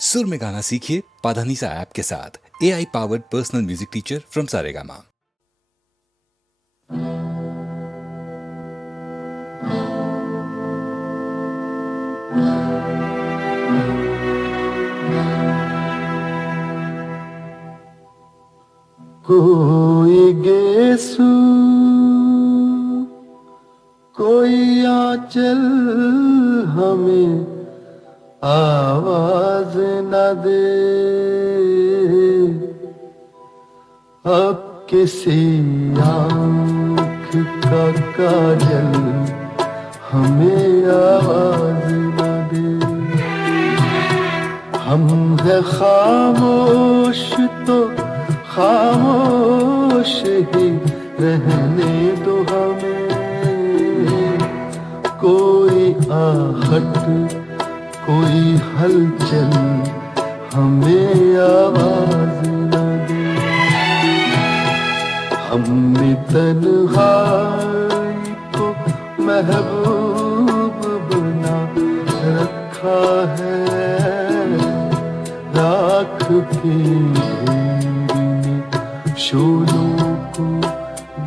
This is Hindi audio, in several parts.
सुर में गाना सीखिए पाधानीसा ऐप के साथ। AI powered personal music teacher from Saregama. कोई गेसु कोई आंचल हमें आवाज न दे, अब किसी आँख का काजल हमें आवाज न दे। हम है खामोश तो खामोश ही रहने दो हमें, कोई आहट कोई हलचल हमें आवाज न दे। हमने तन्हाई को महबूब बना रखा है, राख की शोलों को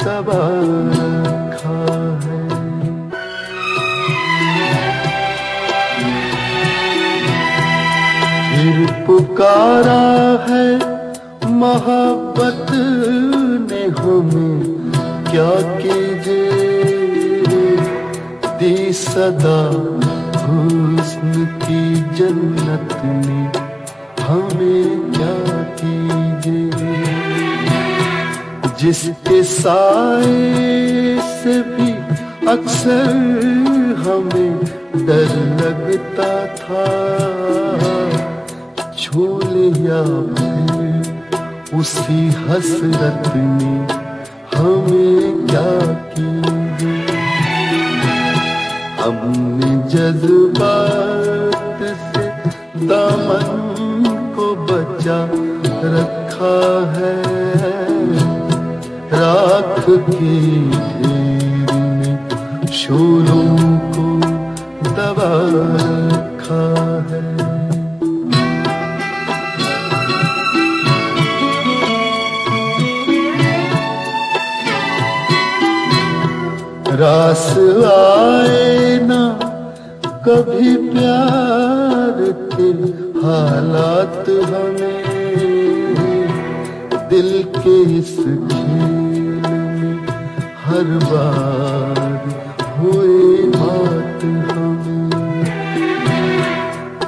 दबा रखा है। फिर पुकारा है मोहब्बत ने हमें, क्या कीजिए दी सदा हुस्न की जन्नत ने हमें, क्या कीजिए जिसके साए से भी अक्सर हमें डर लगता था, छू लिया फिर उसी हसरत ने हमें, क्या कीजिए। हमने जज्बात से दामन को बचा रखा है, राख की ढेर में शोलों को दबा रखा है। रास आए ना कभी प्यार के हालात हमें, दिल के इस खेल में हर बार हुए मात हमें,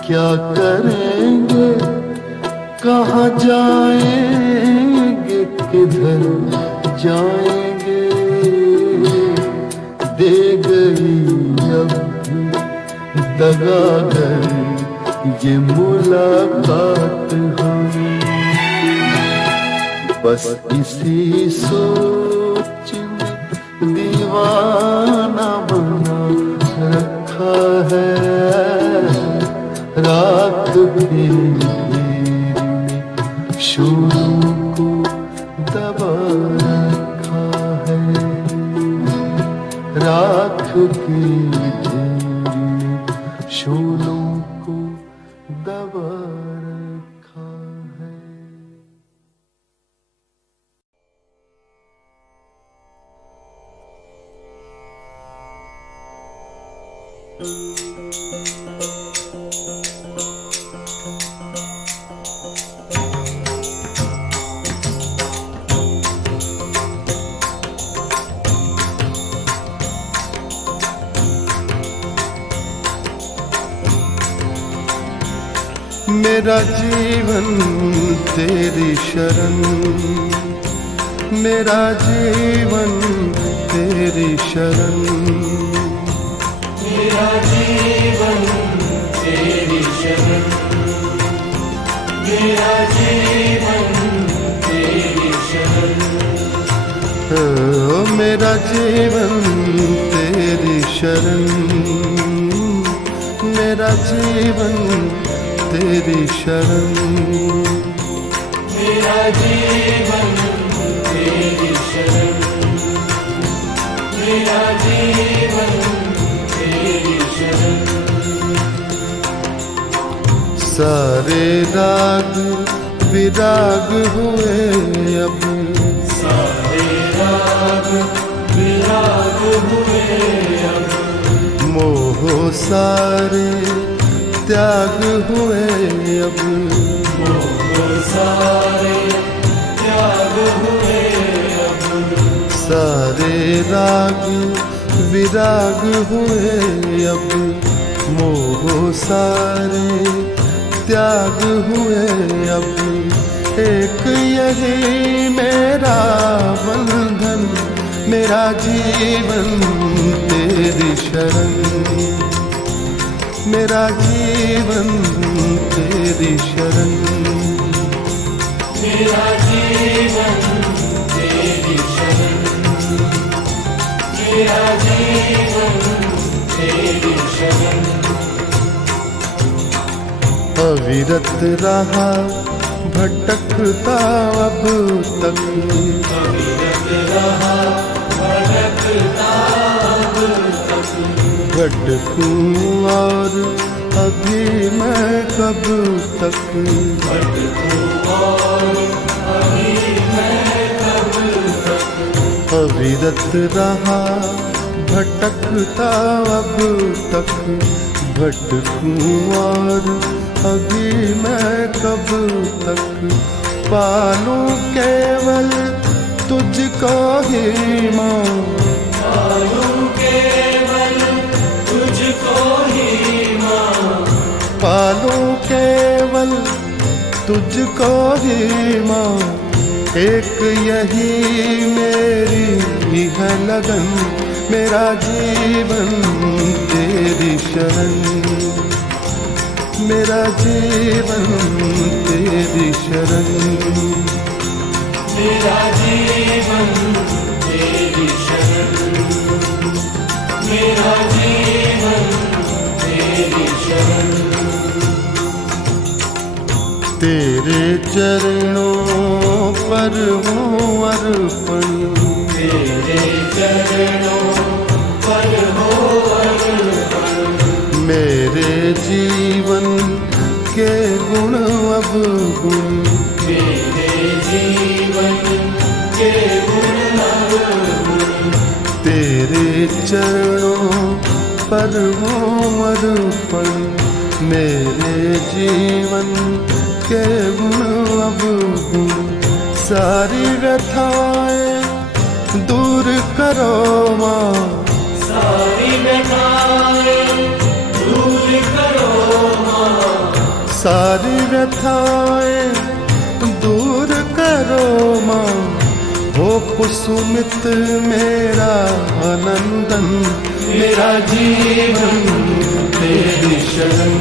क्या करेंगे कहाँ जाएंगे किधर जाएंगे, दे गई अब दगागर ये मुलाकात हमें, बस इसी सोच में दीवाना बना रखा है, रात की ढेर में शोलों को दबा रखा है, राख की ढेर में शोलों को दबा रखा है। मेरा जीवन तेरी शरण, मेरा जीवन तेरी शरण, मेरा जीवन तेरी शरण, मेरा जीवन तेरी शरण, ओ मेरा जीवन तेरी शरण, मेरा जीवन तेरी शरण, मेरा जीवन तेरी शरण, मेरा जीवन तेरी शरण। सारे राग विराग हुए अब, सारे राग विराग हुए अब, मोह सारे त्याग हुए अब, मोह सारे त्याग हुए अब, सारे राग विराग हुए अब, मोह सारे त्याग हुए अब, एक यही मेरा बंधन, मेरा जीवन तेरी शरण, मेरा जीवन तेरी शरण, मेरा जीवन तेरी शरण, मेरा जीवन तेरी शरण। अविरत रहा भटकता अब तक, अविरत रहा भटकता अब तक, भटकूं और अभी मैं कब तक, भटकूं और अभी मैं कब तक, अविरत रहा भटकता अब तक, भटकूं और अभी मैं कब तक, पालूं केवल तुझको ही माँ, पालूं केवल तुझको ही माँ, पालूं केवल तुझको ही माँ, एक यही मेरी है लगन, मेरा जीवन तेरी शरण, मेरा जीवन तेरी शरण, मेरा जीवन तेरी शरण, मेरा जीवन तेरी शरण। तेरे चरणों पर हूँ अर्पण, तेरे चरणों पर हो अर्पण, मेरे जीवन के गुण अब गुण, मेरे जीवन के गुण अवगुण, तेरे चरणों पर हूँ अर्पण, मेरे जीवन के गुण अब गुण, सारी व्यथाएं दूर करो माँ, सारी व्यथाएं दूर करो माँ, सारी व्यथाएं दूर करो माँ, हो कुसुमित मेरा आनंदन, मेरा जीवन तेरी शरण,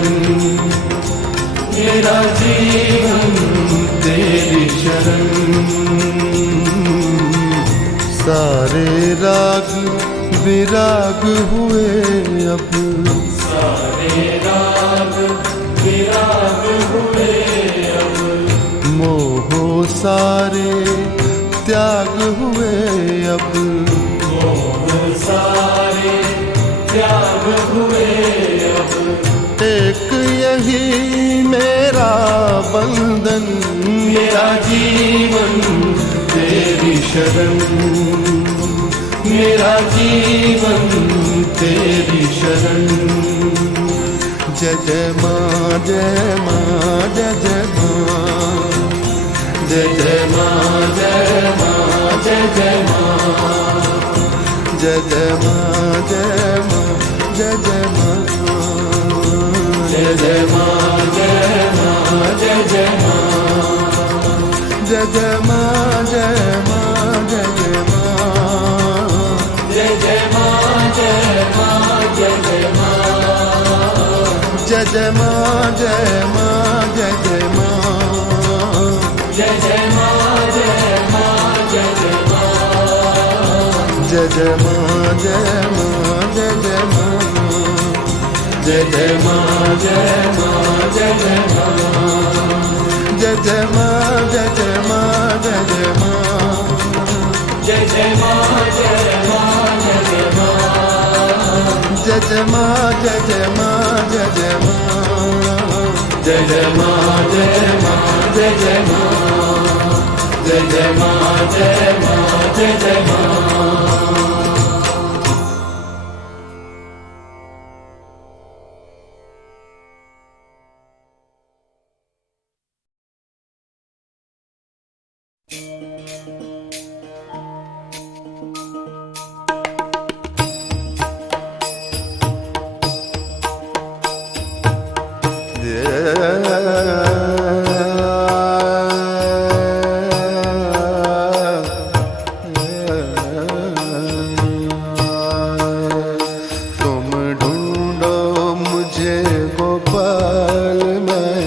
मेरा जीवन तेरी शरण, सारे राग विराग हुए अब, सारे राग विराग हुए अब, मोह सारे त्याग हुए अब, मोह सारे त्याग हुए अब, एक यही मेरा बंधन, मेरा जीवन तेरी शरण, मेरा जीवन तेरी शरण, जय जय माँ जय माँ जय जय माँ, जय जय माँ जय माँ जय जय माँ, जय जय माँ जय माँ जय जय माँ, जय जय माँ जय माँ जय जय माँ, जय जय माँ जय माँ जय जय माँ, जय जय माँ जय माँ जय जय माँ, जय जय माँ जय माँ जय जय माँ, जय जय माँ जय माँ जय जय माँ, जय जय माँ जय माँ जय जय माँ, जय जय माँ जय माँ जय जय माँ, जय जय माँ जय जय माँ जय जय माँ, जय जय माँ जय माँ जय जय माँ, जय जय माँ जय जय माँ जय जय माँ, जय जय माँ जय माँ जय जय माँ जय जय माँ जय माँ जय जय माँ। तुम ढूंढो मुझे गोपाल, मैं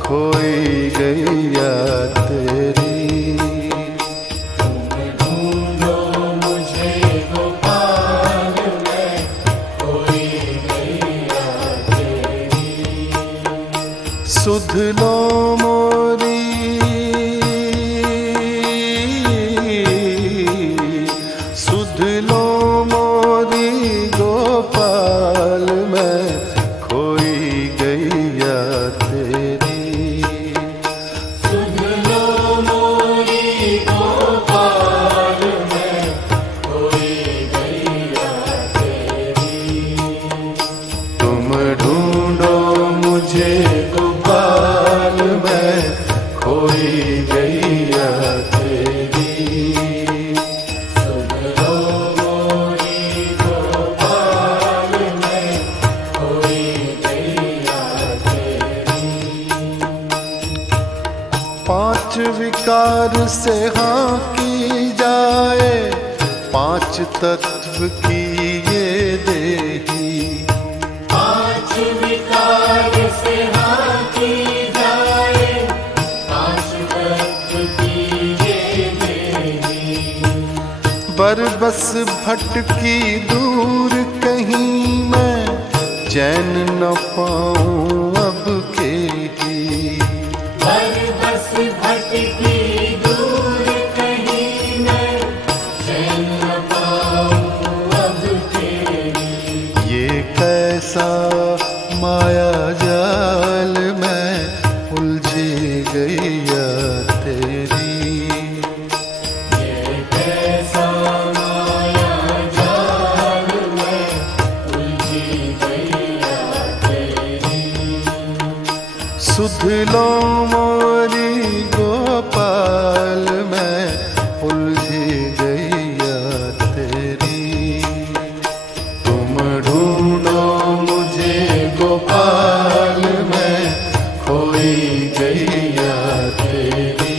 खोई गैया तेरी। तुम ढूंढो मुझे गोपाल, मैं खोई गैया तेरी। सुध लो मोरी सुध लो मोरी गोपाल, मैं खोई गैया तेरी। सुध लो मोरी गोपाल, मैं खोई गैया तेरी। तुम ढूंढो मुझे गोपाल, मैं खोई गैया तेरी। सुध लो मोरी गोपाल, मैं खोई गैया तेरी। पांच विकार से हाँ की जाए, पांच तत्व की ये देही। पांच विकार से हाँ की जाए, पांच तत्व की ये देही। बरबस भटकी दूर कहीं मैं, चैन न पाऊं अब के ही। बरबस भटकी दूर कहीं मैं, चैन न पाऊं अब तेरी। ये कैसा माया जाल, मैं उलझी गैया तेरी। ये कैसा माया जाल, मैं उलझी गैया तेरी। सुध लो मोरी गोपाल, मैं उलझी गैया तेरी। तुम ढूंढो मुझे गोपाल, मैं खोई गैया तेरी।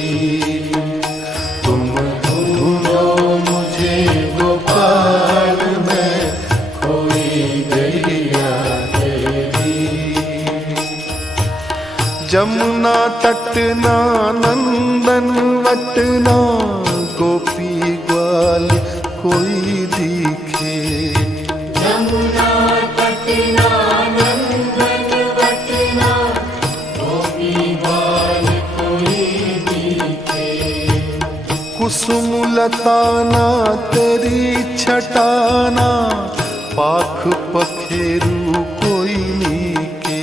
तुम ढूंढो मुझे गोपाल, मैं खोई गैया तेरी। जमुना तटना नंदन वटना, गोपी ग्वाल कोई दिखे। यमुना तटना नंदन वटना, गोपी ग्वाल कोई दिखे। कुसुम लताना तेरी छटाना, पाख पखेरू कोई नीके।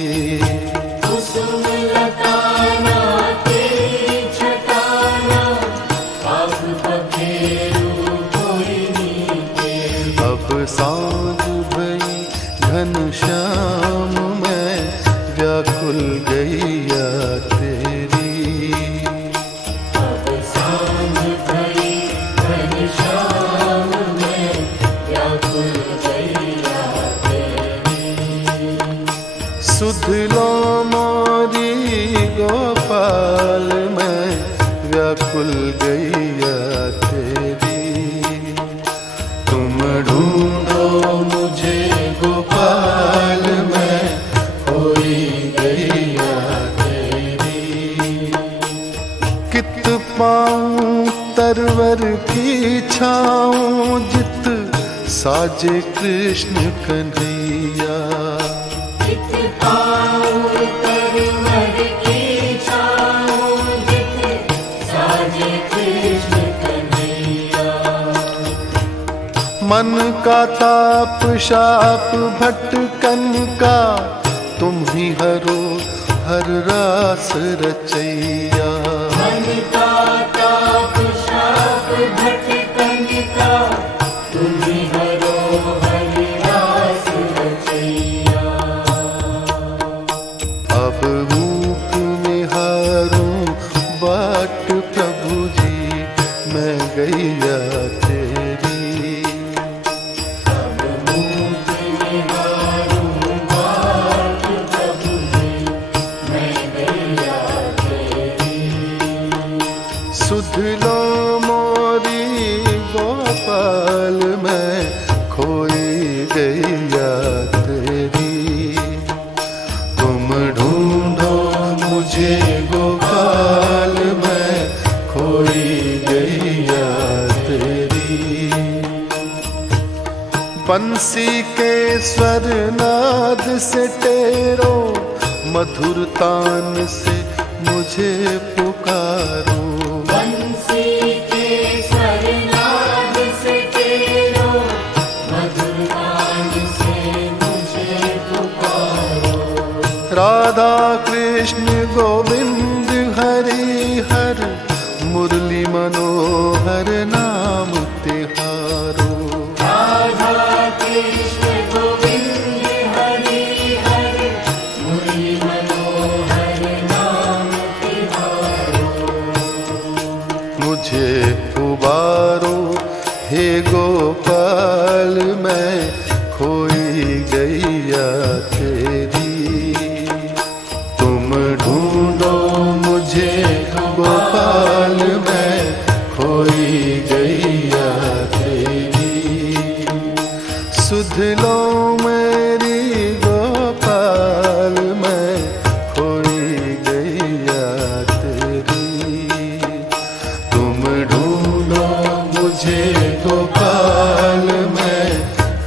कुसुम लताना तेरी छटाना, पाख पखेरू कोई नीके। अब सांझ भई घनश्याम, मैं व्याकुल गैया तेरी। अब सांझ भई घनश्याम, मैं व्याकुल गैया तेरी। सुध लो मोरी गोपाल, मैं व्याकुल गैया तेरी। तुम ढूंढो मुझे गोपाल, मैं खोई गैया तेरी। कित पाऊं तरवर की छाऊं, जित साजे कृष्ण कन्हैया। जित पाऊं तरवर की छाऊं, जित साजे कृष्ण कन्हैया। मन का ताप शाप भटकन का, तुम ही हरो हर रास रचैया। मन का ताप शाप भटकन का तुम्ही हरो हरि रास रचैया। अब मूक निहारूं बाट प्रभु जी मैं गैया तेरी। अब मूक निहारूं बाट प्रभु जी मैं गैया तेरी। सुध लो मोरी गोपाल मैं खोई गैया तेरी। तुम ढूंढो मुझे गोपाल मैं खोई गैया तेरी। बंसी के स्वर नाद से टेरो मधुर तान से मुझे पुकारो। बंसी के स्वर नाद से तेरो मधुर गान से मुझे पुकारो। राधा कृष्ण गोविंद हरि हर मुरली मनोहर नाम तिहारो। राधा कृष्ण गोविंद हरि हर मुरली मनोहर नाम तिहारो। मुझे उबारो हे गोपाल मैं खोई गैया तेरी। तुम ढूंढो मुझे गोपाल मैं खोई गैया तेरी। सुध लो मेरी गोपाल मैं खोई गैया तेरी। तुम ढूंढो मुझे गोपाल मैं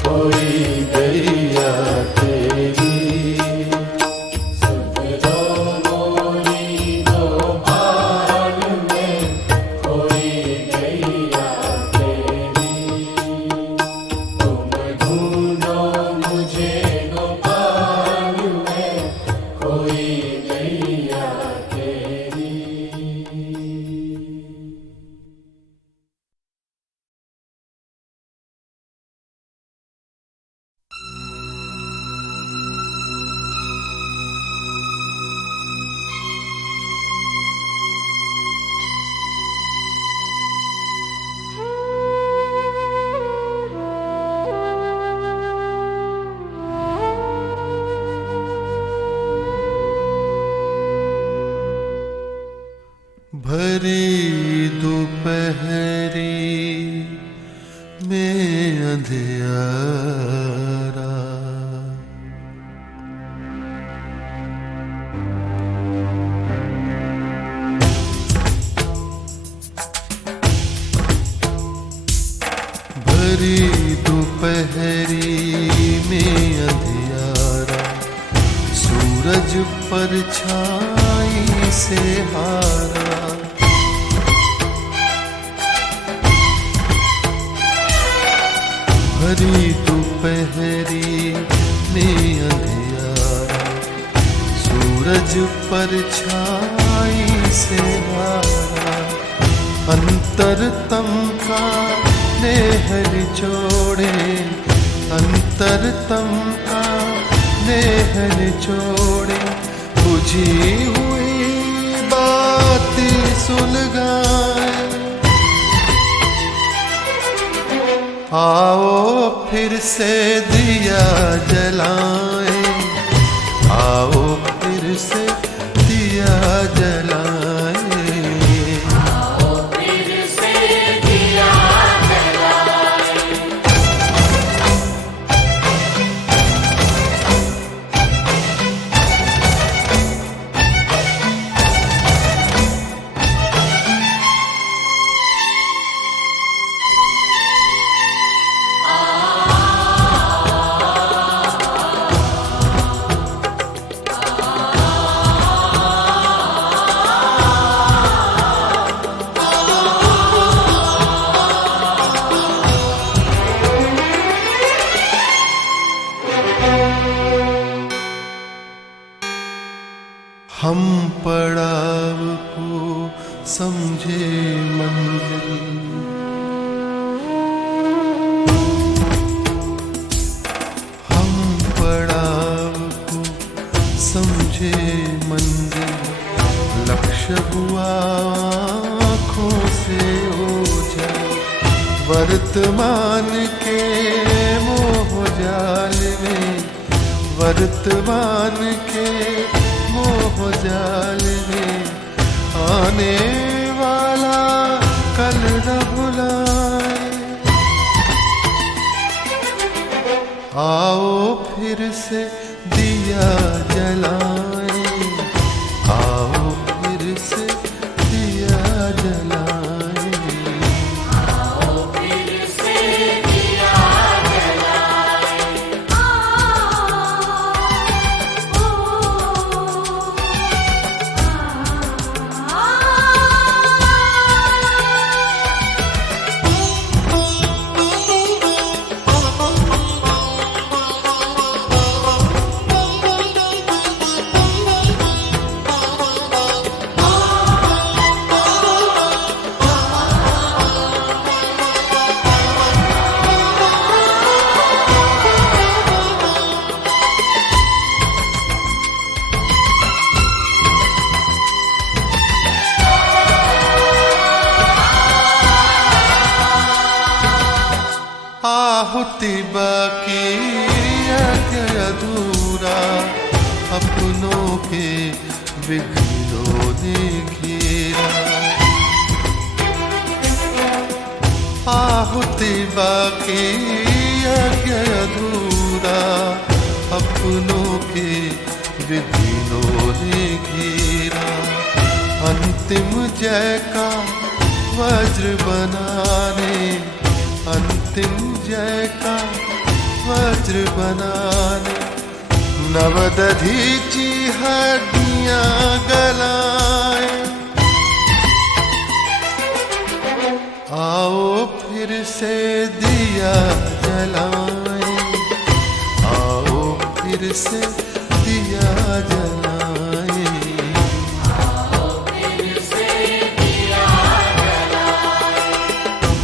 खोई गैया तेरी। सुध लो मोरी गोपाल में खोई गैया तेरी। तुम ढूंढो मुझे गोपाल में खोई गैया तेरी। भरी दोपहरी में अंधियारा। भरी दोपहरी में अंधियारा सूरज परछाई से हारा। भरी दोपहरी में अंधियारा सूरज परछाई से हारा। अंतरतम का नेह निचोड़े अंतरतम का नेह निचोड़े बुझी हुई बाती सुलगाए। आओ फिर से दिया जलाए। आओ फिर से दिया जलाए। समझे मंजिल। हम पड़ाव को समझे मंजिल, लक्ष्य हुआ आँखों से ओझल। वर्तमान के मोह जाल में, वर्तमान के मोह जाल में, आने वाला कल न भुलाए। आओ फिर से दिया जलाएं, आओ फिर से दिया जलाएं। आहुति बाकी अधूरा, अपनों के बिगड़ों ने घेरा। आहुति बाकी अधूरा, अपनों के बिगड़ों ने घेरा। अंतिम जय का वज्र बनाने, अंतिम जय का वज्र बनाने, नवदधीची हड्डियां गलाए। आओ फिर से दिया जलाएं, आओ फिर से दिया जलाएं।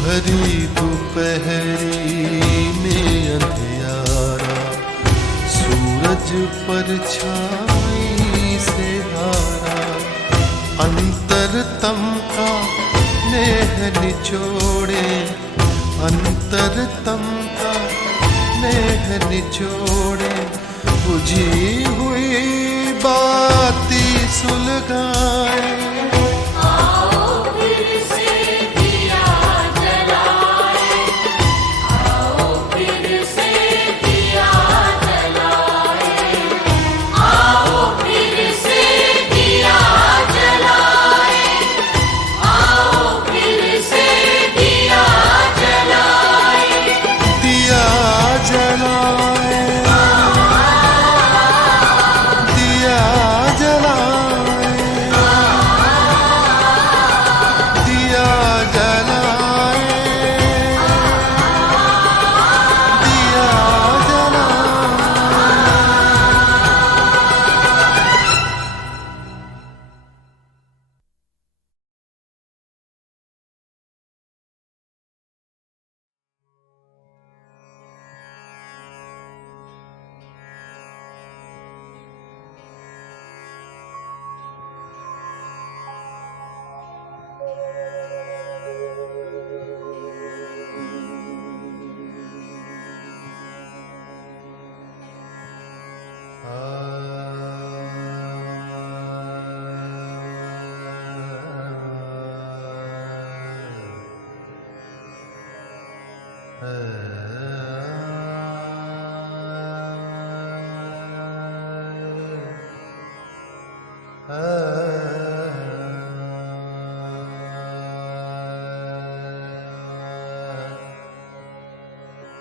भरी दोपहरी में अंधियारा, सूरज परछाई से हारा। अंतरतम का नेह निचोड़े, अंतरतम का नेह निचोड़े। बुझी हुई बाती सुलगाए।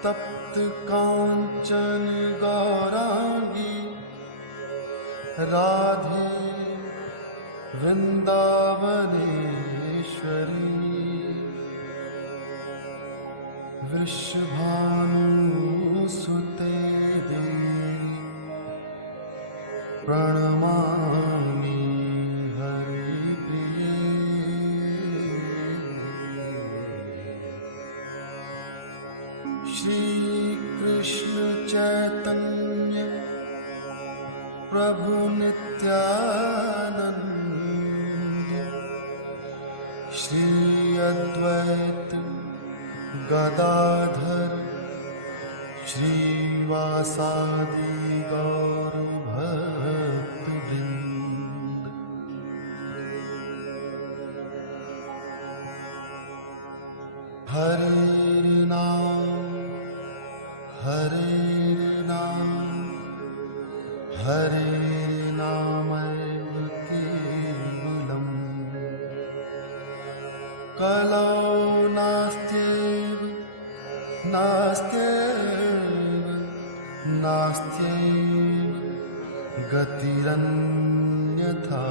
तप्त कांचन गौरांगी राधे वृंदावनेश्वरी वृषभानुसुते देवी प्रणमामि हरिप्रिये। श्री कृष्ण चैतन्य प्रभु नित्यानंद श्री अद्वैत गदाधर श्रीवासादि गौर भक्तवृंद। हरे नाम हरे नामैव केवलम् कलौ नास्त्येव गतिरन्यथा।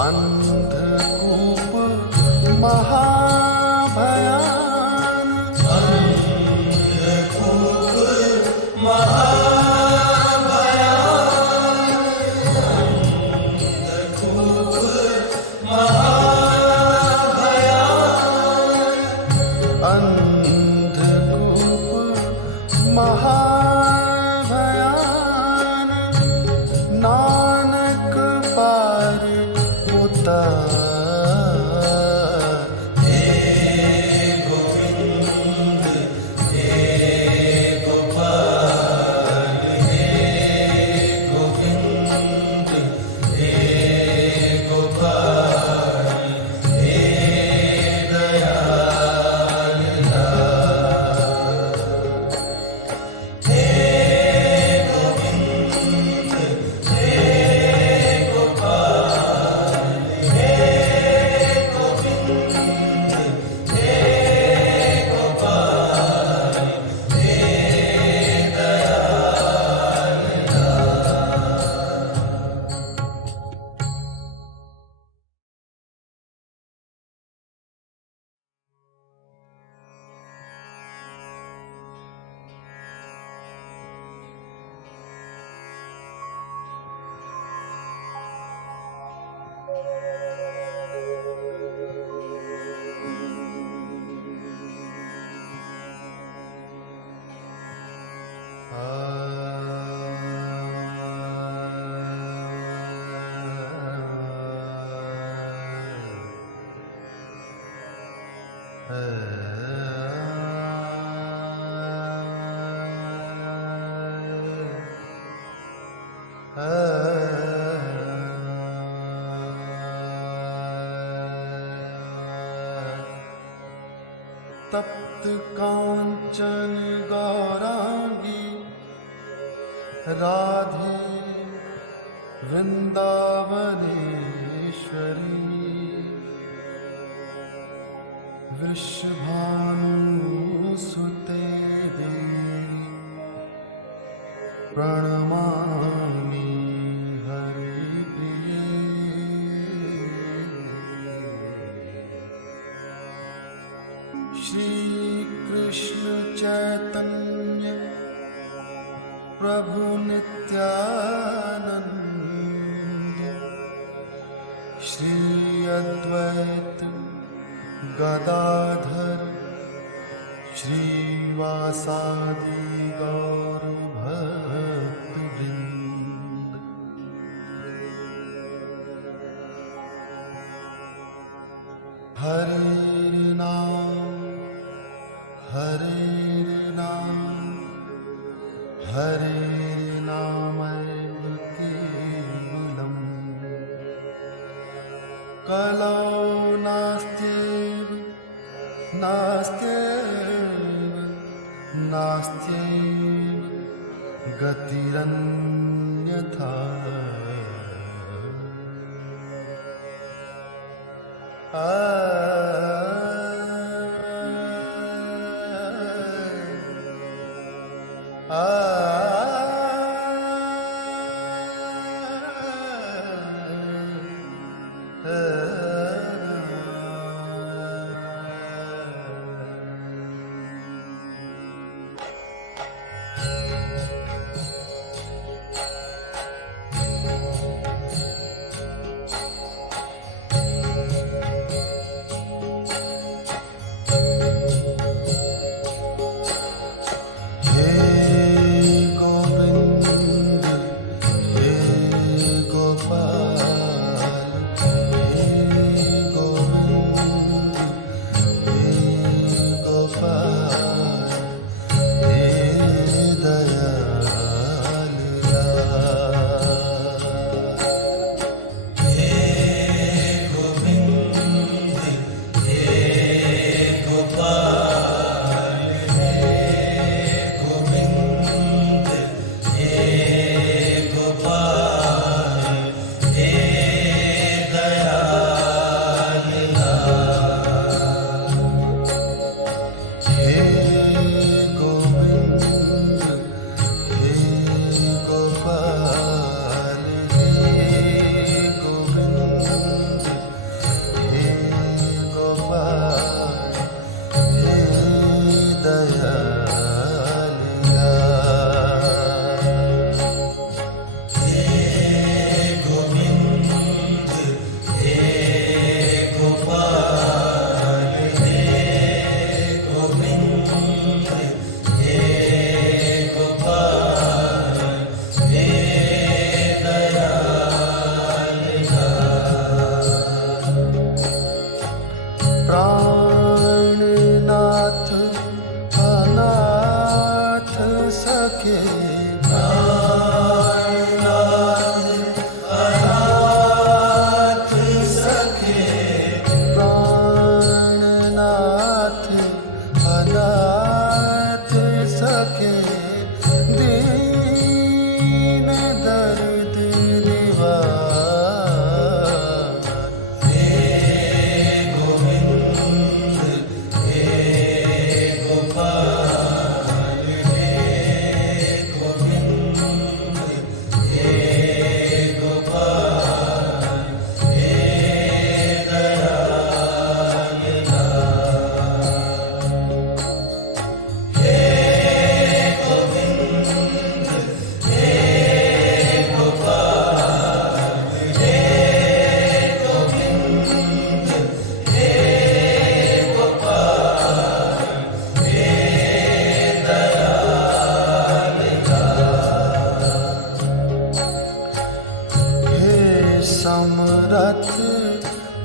अंधकूप महाभयान, अंधकूप महाभयान, अंधकूप महाभयान, अंधकूप महाभयान, नानक पार उतार। हे गोविंद हे गोपाल, हे गोविंद हे गोपाल, हे दयाल हे गोविंद हे गोपाल, हे गोविंद हे गोपाल, हे तप्त कांचन गौरांगी राधे वृंदावनेश्वरी, वृषभानुसुते देवी प्रणमामि हरिप्रिये। श्री कृष्ण चैतन्य प्रभु नित्यानंद, श्री अद्वैत गदाधर श्रीवासादि गौर भक्तवृंद। हरे नाम हरे नाम हरे नामैव केवलम्, कलौ नास्त्यैव नास्त्यैव नास्त्यैव गतिरन्यथा।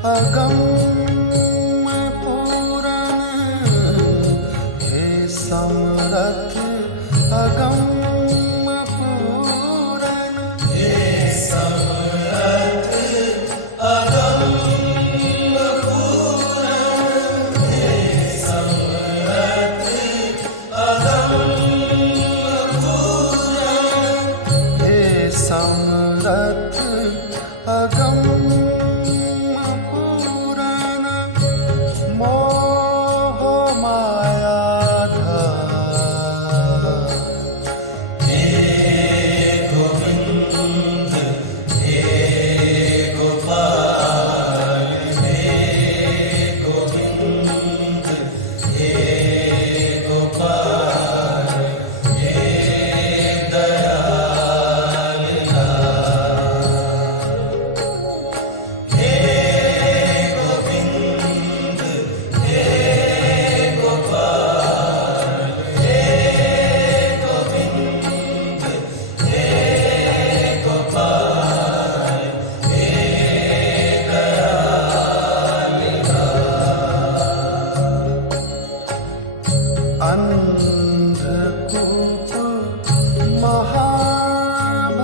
अगम पूरण हे समरथ अगम पूरण हे समरथ अगम पूरण हे समरथ अगम पूरण हे समरथ अगम पूरण मोह माया हे गोविंद हे गोपाल हे गोविंद हे गोपाल हे दयाल हे गोविंद हे गोपाल हे गोविंद हे गोपाल हे अंधकूप महाभयान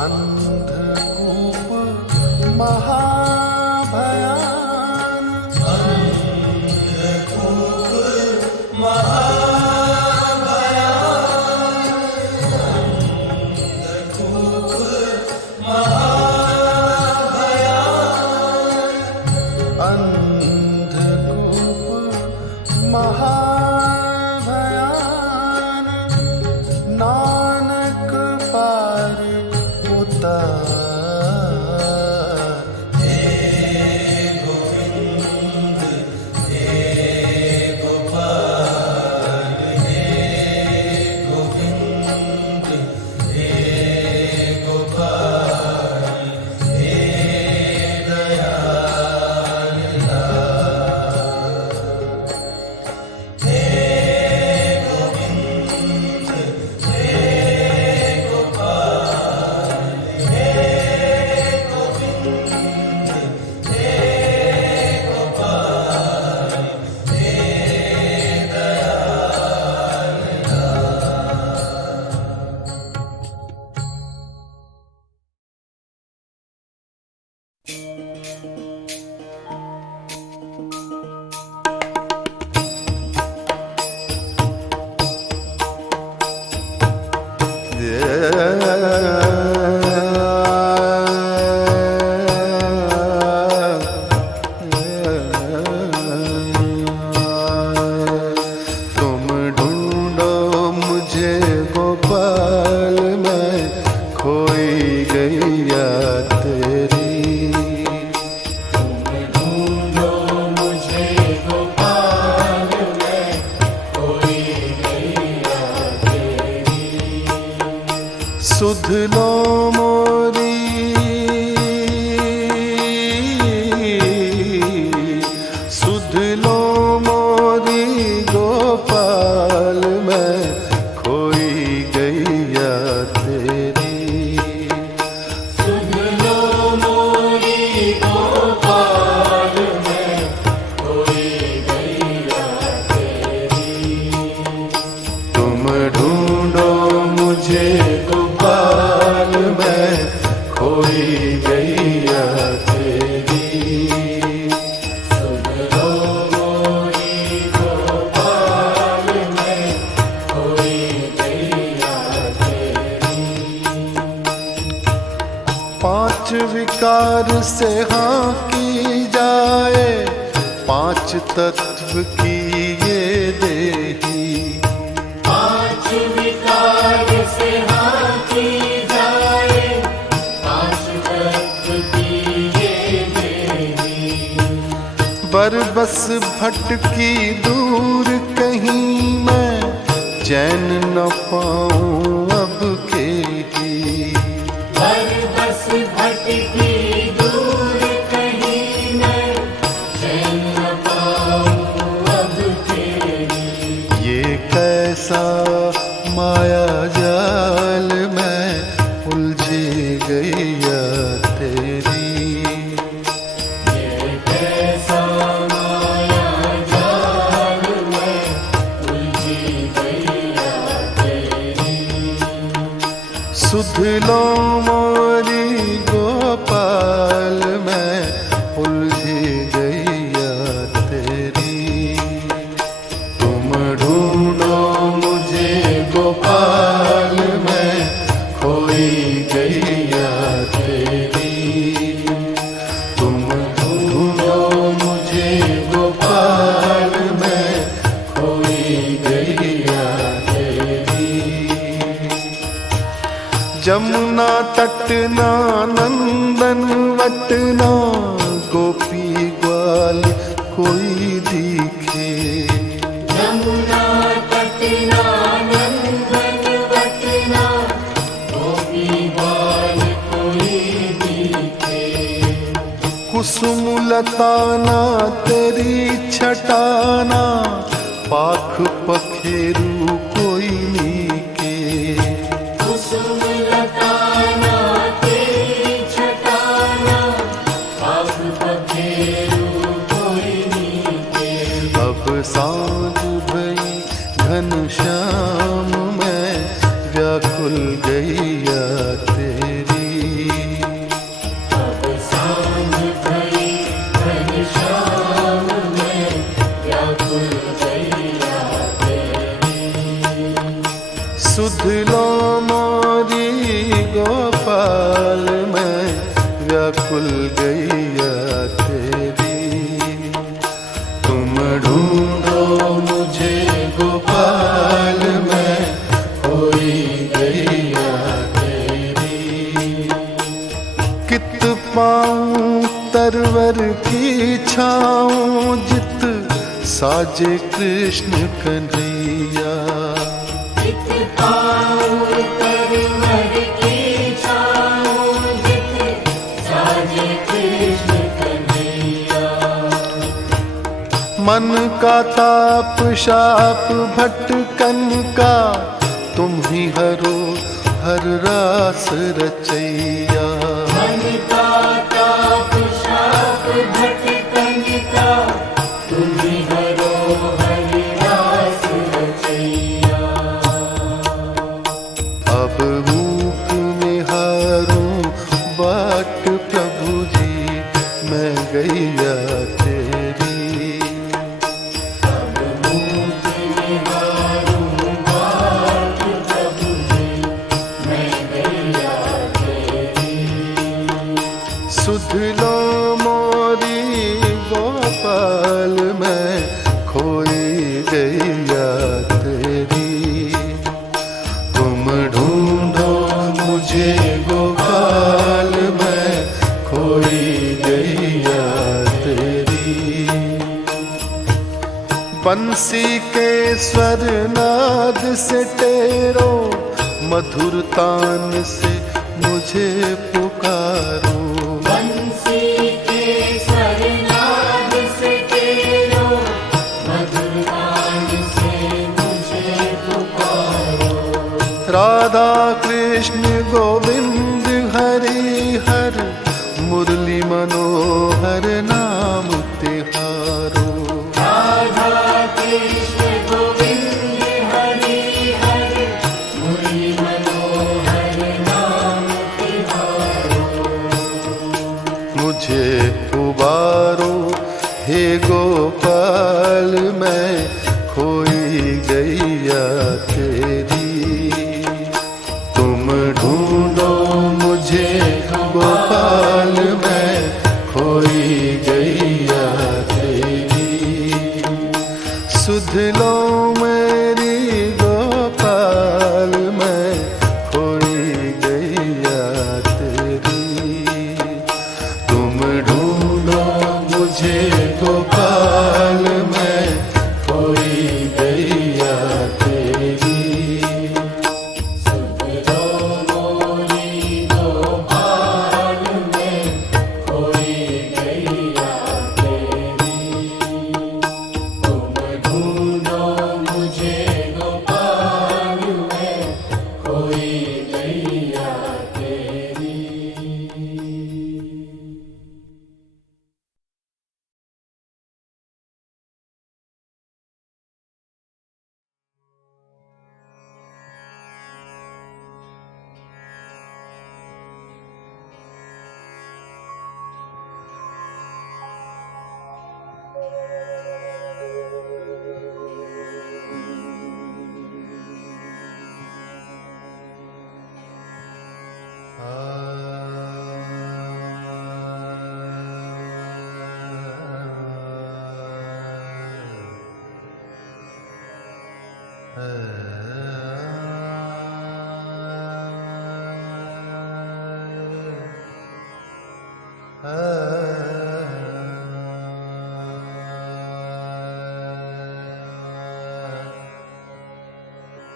अंधकूप महाभयान अंधकूप महाभयान अंधकूप महाभयान अंधकूप महाभयान नानक पार उतार हे गोविंद हे गोपाल हे गोविंद हे गोपाल हे दयाल हे गोविंद हे गोपाल हे गोविंद हे गोपाल हे तुम ढूंढो मुझे गोपाल मैं खोई गैया तेरी ढूंढो मुझे गोपाल मैं कोई गैया तेरी सुध लो मोरी सुध लो मोरी गोपाल मैं खोई गैया तेरी सुध लो मोरी गोपाल मैं कोई गैया तेरी तुम ढूंढो मुझे गोपाल मैं खोई गैया तेरी सुध लो मोरी गोपाल मैं कोई गैया तेरी पांच विकार से हाँ की जाए पांच तत्व की ये देही पांच विकार से हाँ की जाए पांच तत्व की ये देही बरबस भटकी दूर कहीं मैं चैन न पाऊं अब के ही बस भटकी दूर कहीं मैं चैन न पाऊं अब तेरी ये कैसा माया जाल मैं उलझी गैया तेरी सुध लो मोरी गोपाल मैं उलझी गैया तेरी। तुम ढूंढो मुझे गोपाल मैं खोई गैया तेरी। तुम ढूंढो मुझे गोपाल मैं खोई गैया तेरी। जमुना तटना नंदन वटना गोपी ग्वाल कोई दिखे। यमुना तटना नंदन वटना गोपी ग्वाल कोई दिखे। कुसुम लताना तेरी छटाना पाख पखेरू कोई नीके। कुसुम लताना तेरी छटाना पाख पखेरू कोई नीके। अब सांझ भई घनश्याम मैं व्याकुल गैया तेरी। अब सांझ भई घनश्याम में व्याकुल गैया तेरी। सुध लो मोरी गोपाल मैं व्याकुल गैया तेरी। तुम ढूंढो मुझे गोपाल मैं खोई गैया तेरी। कित पाऊं तरवर की छाऊं जित साजे कृष्ण कन्हैया। जित पाऊं तरवर की छाऊं जित साजे कृष्ण कन्हैया। मन का ताप शाप भटकन का तुम ही हरो हर रास रचैया। मन का ताप शाप भटकन का तुम ही हरो हरि रास रचैया। अब रूप में हारूं बाट प्रभु जी मैं गैया तेरी। अब मुख निहारूं बाट प्रभु जी मैं गैया तेरी। सुध लो मोरी गोपाल मैं खोई गैया तेरी। तुम ढूंढो मुझे गोपाल मैं खोई गैया तेरी। बंसी के स्वर नाद से टेरो मधुर तान से मुझे पुकारो। बंसी के स्वर नाद से तेरो मधुर गान से मुझे पुकारो। राधा कृष्ण गोविंद हरि हर मुरली मनोहर नाम तिहारो। राधा कृष्ण गोविंद हरि हरि मुरली मनोहर नाम तिहारो। मुझे उबारो हे गोपाल मैं खोई गैया तेरी। तुम ढूंढो मुझे गोपाल मैं खोई गैया तेरी। सुध लो मेरी गोपाल मैं खोई गैया तेरी। तुम ढूंढो मुझे गोपाल मैं खोई गैया तेरी।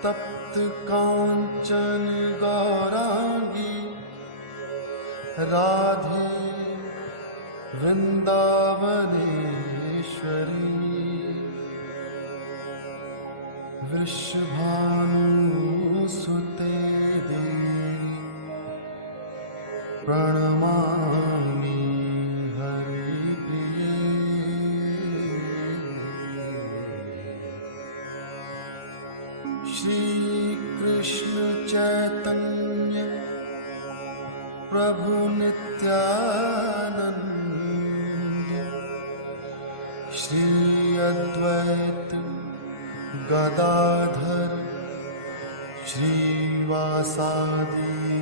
तप्त कांचन गौरांगी राधे वृंदावनेश्वरी वृषभानुसुते देवी प्रणमामि हरिप्रिये। श्री कृष्ण चैतन्य प्रभु नित्यानंद श्री अद्वैत गदाधर श्रीवासादि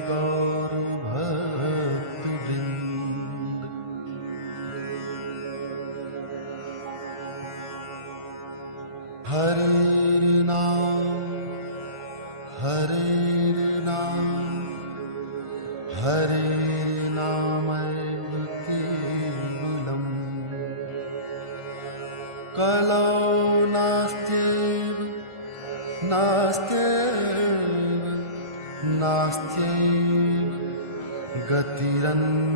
गौर भक्तवृंद। हरे नाम हरे नामैव केवलम् कलौ नास्त्यैव गतिरन्यथा।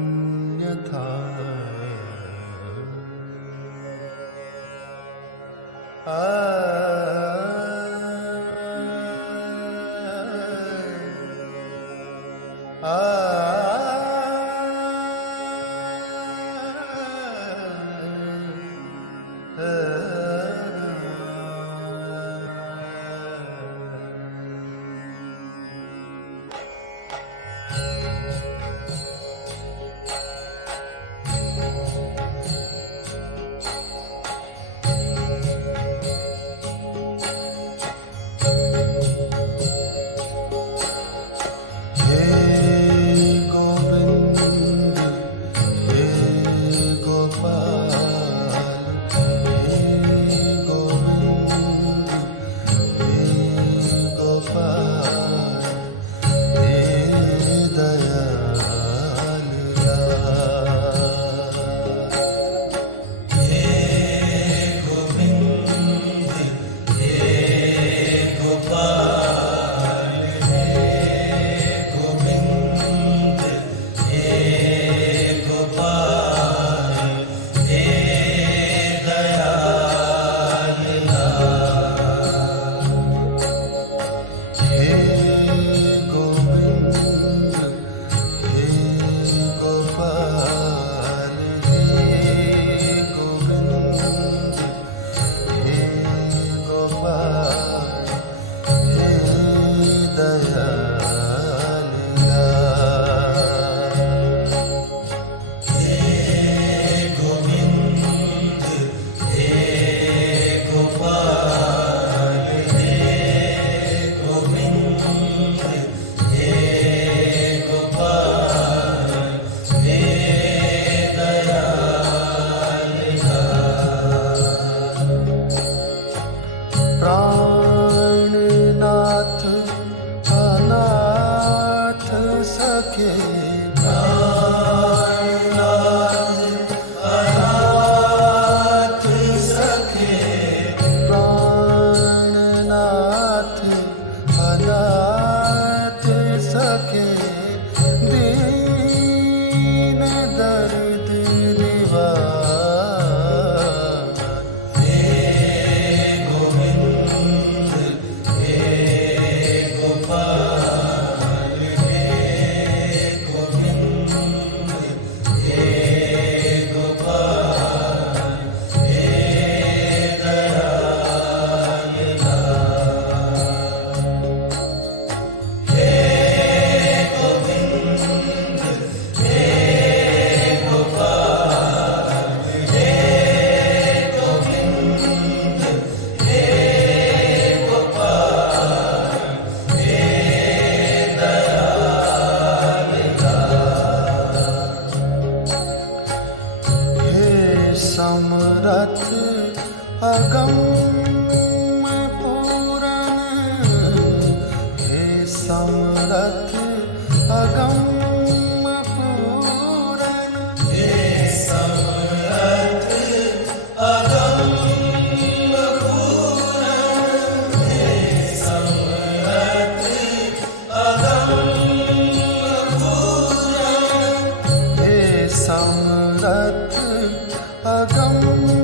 समरथ अगम पूरण सारथ अगम